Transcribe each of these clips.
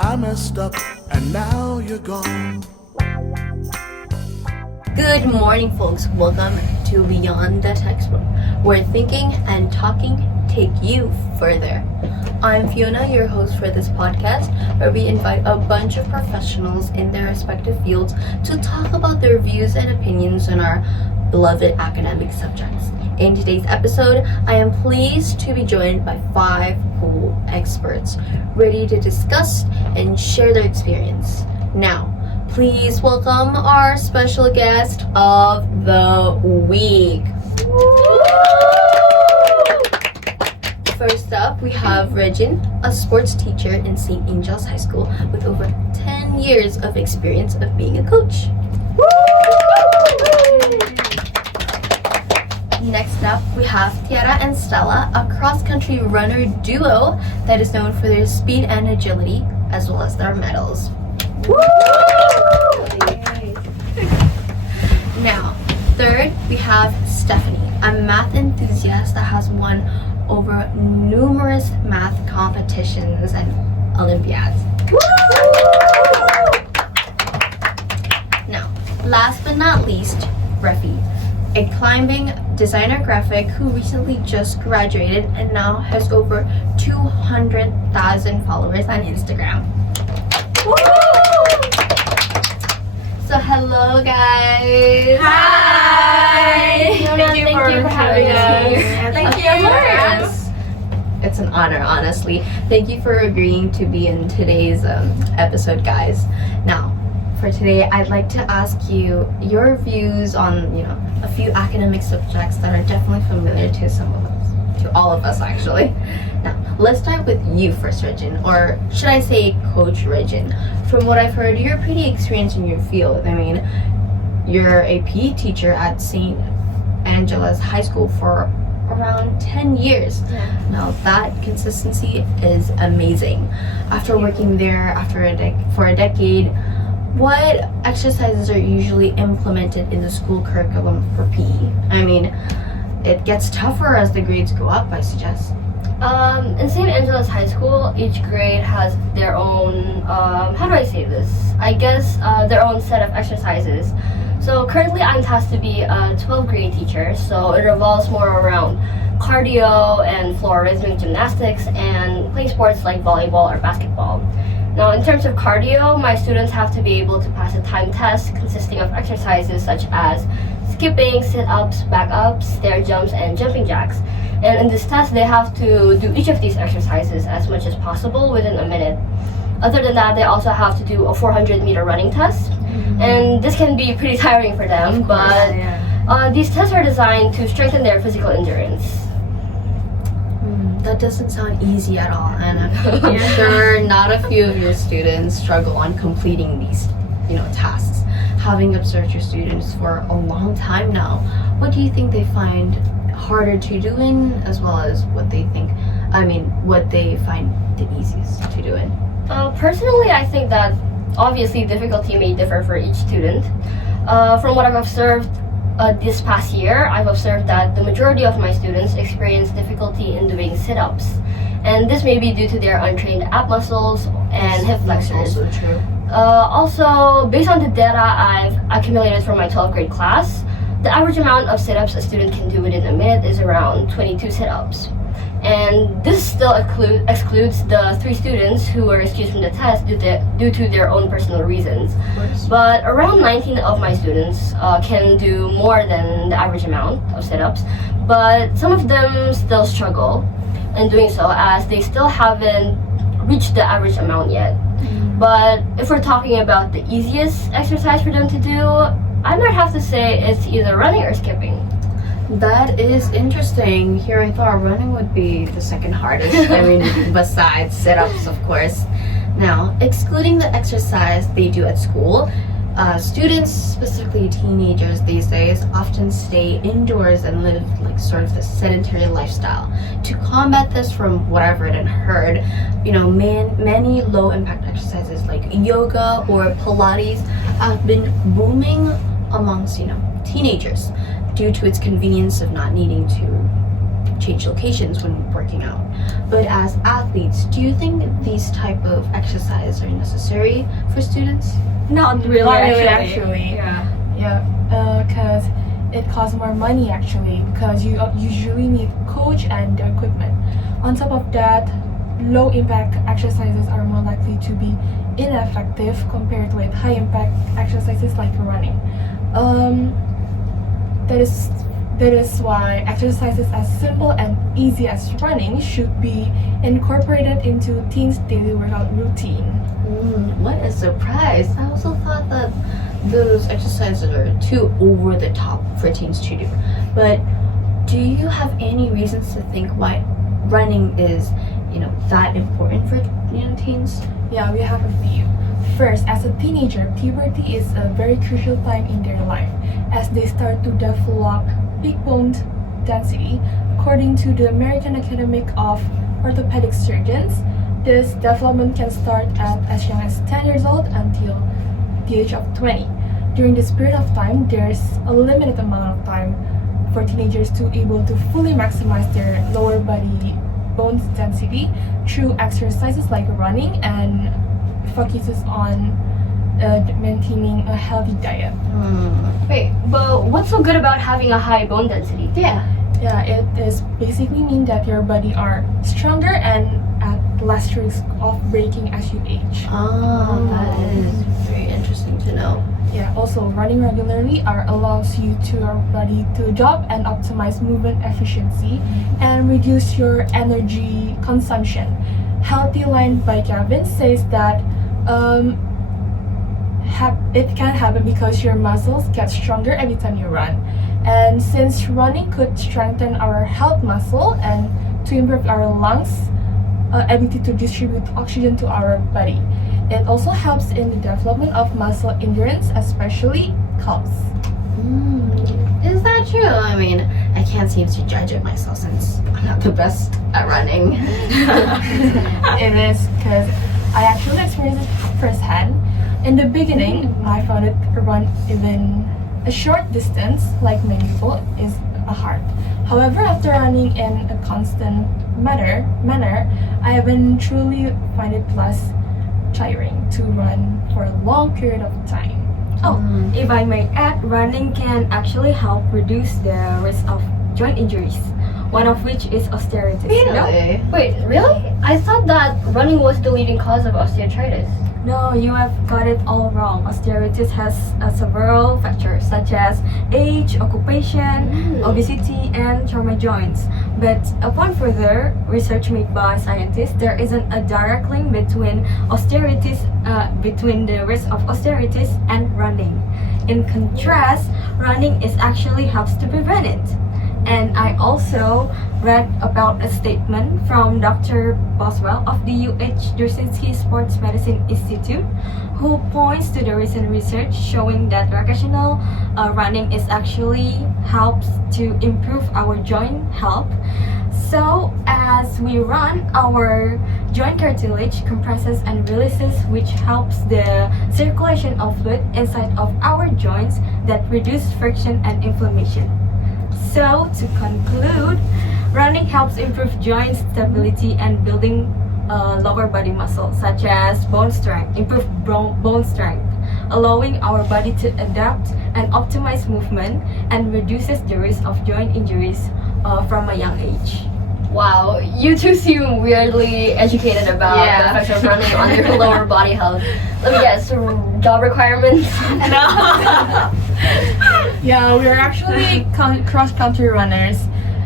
I messed up and now you're gone. Good morning, folks. Welcome to Beyond the Textbook, where thinking and talking take you further. I'm Fiona, your host for this podcast, where we invite a bunch of professionals in their respective fields to talk about their views and opinions on our beloved academic subjects. In today's episode, I am pleased to be joined by 5 cool experts ready to discuss and share their experience. Now, please welcome our special guest of the week. First up, we have Regin, a sports teacher in St. Angel's High School with over 10 years of experience of being a coach. Next up, we have Tiara and Stella, a cross-country runner duo that is known for their speed and agility, as well as their medals. Now, third, we have Stephanie, a math enthusiast that has won over numerous math competitions and Olympiads. Now, last but not least, Refi, a climbing designer graphic who recently just graduated and now has over 200,000 followers on Instagram. So hello guys. Hi. Thank you for having us. Thank you for us. It's an honor, honestly. Thank you for agreeing to be in today's episode, guys. Now, for today, I'd like to ask you your views on, a few academic subjects that are definitely familiar to some of us, to all of us actually. Now, let's start with you first, Regin, or should I say Coach Regin? From what I've heard, you're pretty experienced in your field. I mean, you're a PE teacher at St. Angela's High School for around 10 years. Yeah. Now, that consistency is amazing. After working there for a decade, what exercises are usually implemented in the school curriculum for PE? I mean, it gets tougher as the grades go up, I suggest. In St. Angela's High School, each grade has their own, how do I say this? I guess their own set of exercises. So currently I'm tasked to be a 12th grade teacher, so it revolves more around cardio and floor rhythmic gymnastics and play sports like volleyball or basketball. Now, in terms of cardio, my students have to be able to pass a time test consisting of exercises such as skipping, sit-ups, back-ups, stair jumps, and jumping jacks. And in this test, they have to do each of these exercises as much as possible within a minute. Other than that, they also have to do a 400-meter running test. And this can be pretty tiring for them, but these tests are designed to strengthen their physical endurance. That doesn't sound easy at all, and I'm sure not a few of your students struggle on completing these, tasks. Having observed your students for a long time now, what do you think they find harder to do in, as well as what they find the easiest to do in? Personally, I think that obviously difficulty may differ for each student. From what I've observed this past year, I've observed that the majority of my students experience difficulty in doing sit-ups. And this may be due to their untrained ab muscles and hip flexors. Also true. Also, based on the data I've accumulated from my 12th grade class, the average amount of sit-ups a student can do within a minute is around 22 sit-ups. And this still excludes the 3 students who were excused from the test due to their own personal reasons. But around 19 of my students can do more than the average amount of sit-ups, but some of them still struggle in doing so as they still haven't reached the average amount yet. But if we're talking about the easiest exercise for them to do, I might have to say it's either running or skipping. That is interesting. Here I thought running would be the second hardest. I mean, besides sit-ups, of course. Now, excluding the exercise they do at school, students, specifically teenagers these days, often stay indoors and live like sort of the sedentary lifestyle. To combat this, from what I've read and heard, many low-impact exercises like yoga or Pilates have been booming amongst, teenagers due to its convenience of not needing to change locations when working out. But as athletes, do you think these type of exercises are necessary for students? Not really, Not really, actually. actually. Yeah. Because it costs more money actually, because you usually need coach and the equipment. On top of that, low impact exercises are more likely to be ineffective compared with high impact exercises like running. That is why exercises as simple and easy as running should be incorporated into teens' daily workout routine. What a surprise! I also thought that those exercises are too over the top for teens to do. But do you have any reasons to think why running is, that important for teens? Yeah, we have a few. First, as a teenager, puberty is a very crucial time in their life as they start to develop peak bone density. According to the American Academy of Orthopedic Surgeons, this development can start at as young as 10 years old until the age of 20. During this period of time, there's a limited amount of time for teenagers to be able to fully maximize their lower body bone density through exercises like running and focuses on maintaining a healthy diet. Wait, but what's so good about having a high bone density? Yeah. Yeah, it is basically mean that your body are stronger and at less risk of breaking as you age. That is very interesting to know. Yeah, also running regularly allows your body to job and optimize movement efficiency and reduce your energy consumption. Healthy Line by Gavin says that it can happen because your muscles get stronger every time you run. And since running could strengthen our heart muscle and to improve our lungs ability to distribute oxygen to our body. It also helps in the development of muscle endurance, especially calves. Is that true? I mean, I can't seem to judge it myself since I'm not the best at running. It is because I actually experienced it firsthand. In the beginning, I found it to run even a short distance, like many people, is hard. However, after running in a constant manner, I eventually find it less tiring to run for a long period of time. If I may add, running can actually help reduce the risk of joint injuries, one of which is osteoarthritis. Really? Wait, really? I thought that running was the leading cause of osteoarthritis. No, you have got it all wrong. Osteoarthritis has several factors such as age, occupation, obesity, and trauma joints. But upon further research made by scientists, there isn't a direct link between between the risk of osteoarthritis and running. In contrast, running actually helps to prevent it. And I also read about a statement from Dr. Boswell of the UH Dursinski Sports Medicine Institute, who points to the recent research showing that recreational running actually helps to improve our joint health. So as we run, our joint cartilage compresses and releases, which helps the circulation of fluid inside of our joints that reduce friction and inflammation. So, to conclude, running helps improve joint stability and building lower body muscle, such as bone strength, allowing our body to adapt and optimize movement and reduces the risk of joint injuries from a young age. Wow, you two seem weirdly educated about the effects of running on your lower body health. Let me guess, job requirements? Yeah, we are actually cross-country runners.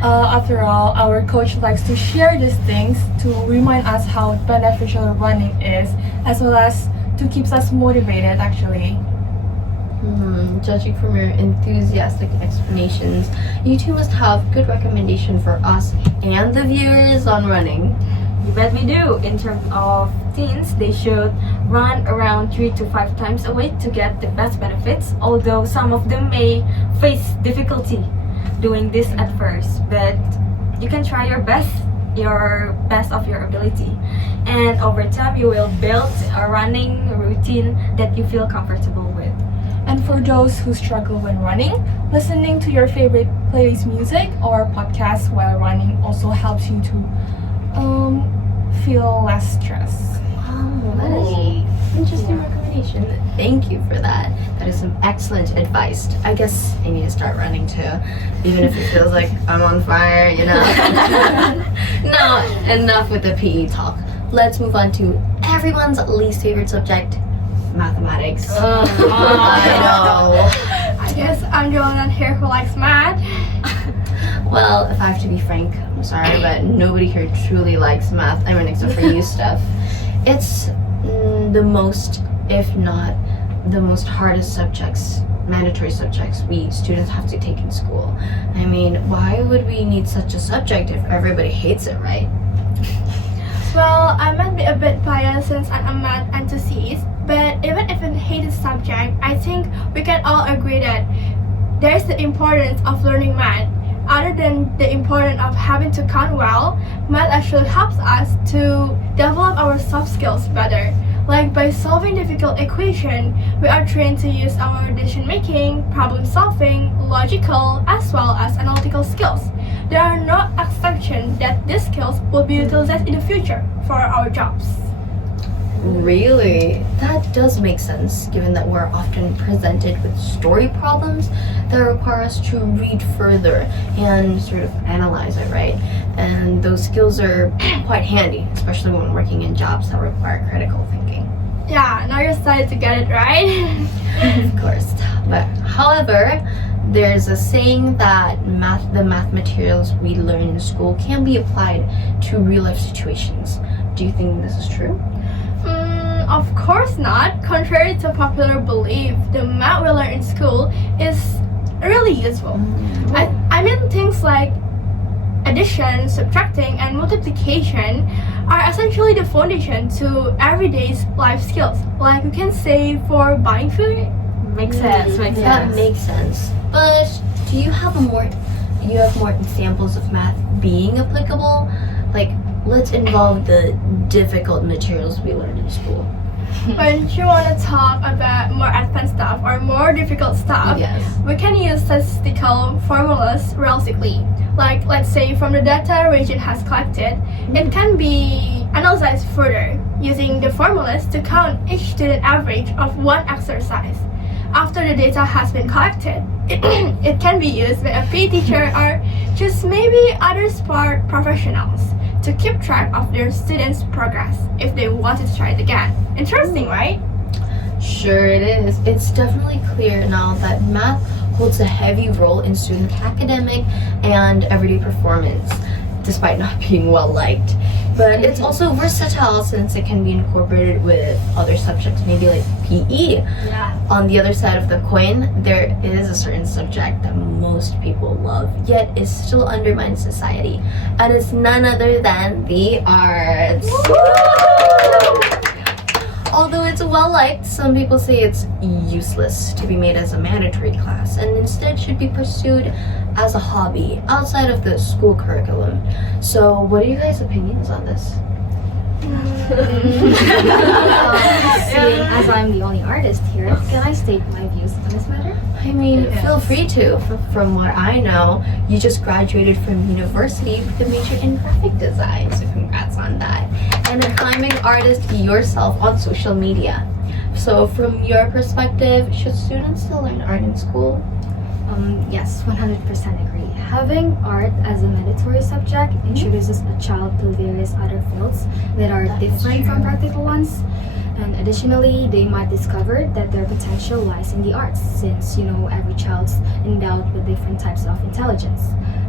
After all, our coach likes to share these things to remind us how beneficial running is, as well as to keep us motivated actually. Judging from your enthusiastic explanations, you two must have good recommendation for us and the viewers on running. You bet we do. In terms of teens, they should run around 3 to 5 times a week to get the best benefits, although some of them may face difficulty doing this at first, but you can try your best of your ability, and over time you will build a running routine that you feel comfortable with. And for those who struggle when running, listening to your favorite playlist music or podcast while running also helps you to feel less stress. Oh, that is an interesting recommendation. Thank you for that. That is some excellent advice. I guess I need to start running too, even if it feels like I'm on fire, you know? No, enough with the PE talk. Let's move on to everyone's least favorite subject, mathematics. I know. I guess I'm the one here who likes math. Well, if I have to be frank, I'm sorry, but nobody here truly likes math. I mean, except for you, Steph. It's the most, if not the most hardest subjects, mandatory subjects we students have to take in school. I mean, why would we need such a subject if everybody hates it, right? Well, I might be a bit biased since I'm a math enthusiast, but even if it's a hated subject, I think we can all agree that there's the importance of learning math. Other than the importance of having to count well, math actually helps us to develop our soft skills better. Like by solving difficult equations, we are trained to use our decision making, problem solving, logical, as well as analytical skills. There are no exceptions that these skills will be utilized in the future for our jobs. Really? That does make sense, given that we're often presented with story problems that require us to read further and sort of analyze it, right? And those skills are quite handy, especially when working in jobs that require critical thinking. Yeah, now you're starting to get it, right? Of course. But however, there's a saying that the math materials we learn in school can be applied to real life situations. Do you think this is true? Of course not. Contrary to popular belief, the math we learn in school is really useful. I mean things like addition, subtracting, and multiplication are essentially the foundation to everyday life skills. Like you can say for buying food. Makes sense. That makes sense. But do you have more examples of math being applicable? Like, let's involve the difficult materials we learned in school. When you want to talk about more advanced stuff or more difficult stuff, Yes. we can use statistical formulas realistically. Like, let's say from the data region has collected, it can be analyzed further using the formulas to count each student average of one exercise. After the data has been collected, it can be used by a PE teacher or just maybe other sport professionals to keep track of their students' progress if they wanted to try it again. Interesting, right? Sure it is. It's definitely clear now that math holds a heavy role in student academic and everyday performance, despite not being well liked. But it's also versatile since it can be incorporated with other subjects, maybe like PE. Yeah. On the other side of the coin, there is a certain subject that most people love, yet is still undermined in society. And it's none other than the arts. Although it's well liked, some people say it's useless to be made as a mandatory class and instead should be pursued as a hobby outside of the school curriculum. So, what are you guys' opinions on this? Seeing as I'm the only artist here, can I state my views on this matter? I mean, feel free to. From what I know, you just graduated from university with a major in graphic design, so congrats on that. And a climbing artist yourself on social media. So, from your perspective, should students still learn art in school? Yes, 100% agree. Having art as a mandatory subject introduces a child to various other fields that are different from practical ones. And additionally, they might discover that their potential lies in the arts, since, every child's endowed with different types of intelligence.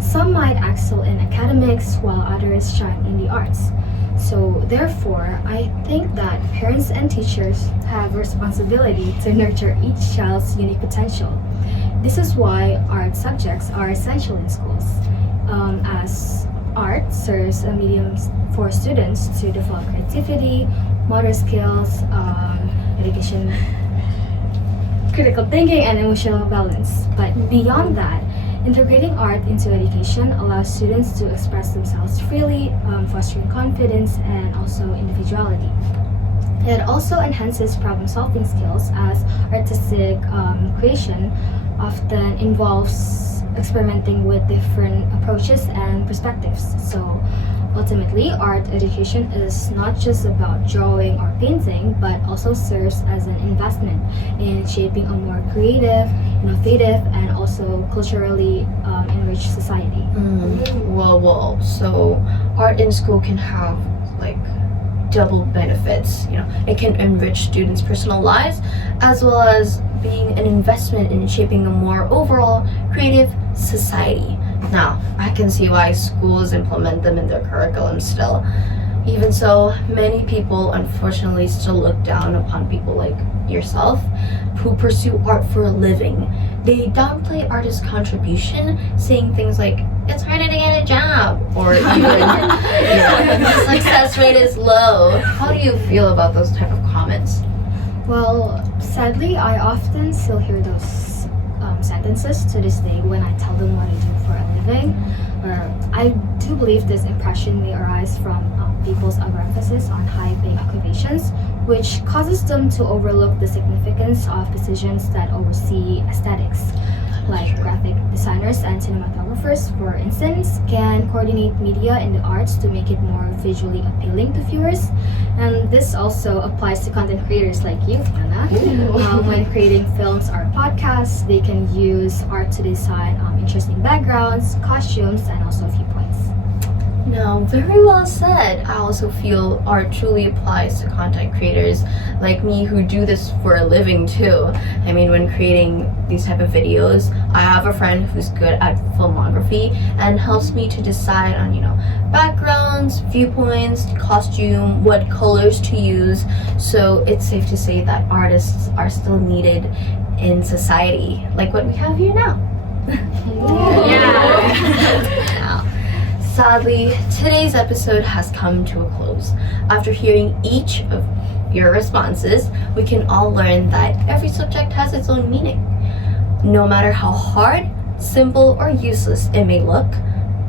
Some might excel in academics, while others shine in the arts. So, therefore, I think that parents and teachers have a responsibility to nurture each child's unique potential. This is why art subjects are essential in schools, as art serves a medium for students to develop creativity, motor skills, education, critical thinking, and emotional balance. But beyond that, integrating art into education allows students to express themselves freely, fostering confidence and also individuality. It also enhances problem-solving skills as artistic creation often involves experimenting with different approaches and perspectives. So ultimately, art education is not just about drawing or painting, but also serves as an investment in shaping a more creative, innovative, and also culturally enriched society. Whoa. So art in school can have like double benefits. It can enrich students' personal lives as well as being an investment in shaping a more overall creative society. Now, I can see why schools implement them in their curriculum still. Even so, many people unfortunately still look down upon people like yourself who pursue art for a living. They downplay artists' contribution, saying things like, it's harder to get a job, or even, success rate is low. How do you feel about those type of comments? Well, sadly, I often still hear those sentences to this day when I tell them what I do for a living. I do believe this impression may arise from people's overemphasis on high-paying occupations, which causes them to overlook the significance of positions that oversee aesthetics. Like graphic designers and cinematographers, for instance, can coordinate media in the arts to make it more visually appealing to viewers. And this also applies to content creators like you, Fiona. When creating films or podcasts, they can use art to design interesting backgrounds, costumes, and also viewpoints. No, very well said. I also feel art truly applies to content creators like me who do this for a living too. I mean, when creating these type of videos, I have a friend who's good at filmography and helps me to decide on, backgrounds, viewpoints, costume, what colors to use. So it's safe to say that artists are still needed in society, like what we have here now. Now, sadly, today's episode has come to a close. After hearing each of your responses, we can all learn that every subject has its own meaning. No matter how hard, simple, or useless it may look,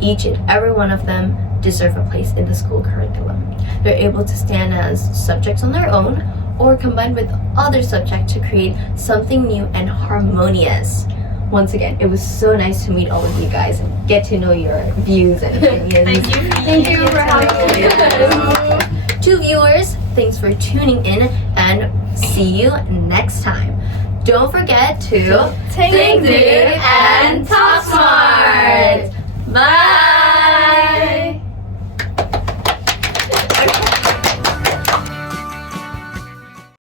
each and every one of them deserve a place in the school curriculum. They're able to stand as subjects on their own or combined with other subjects to create something new and harmonious. Once again, it was so nice to meet all of you guys and get to know your views and opinions. Thank you for having me. To viewers, thanks for tuning in and see you next time. Don't forget to Think big and talk smart. Bye!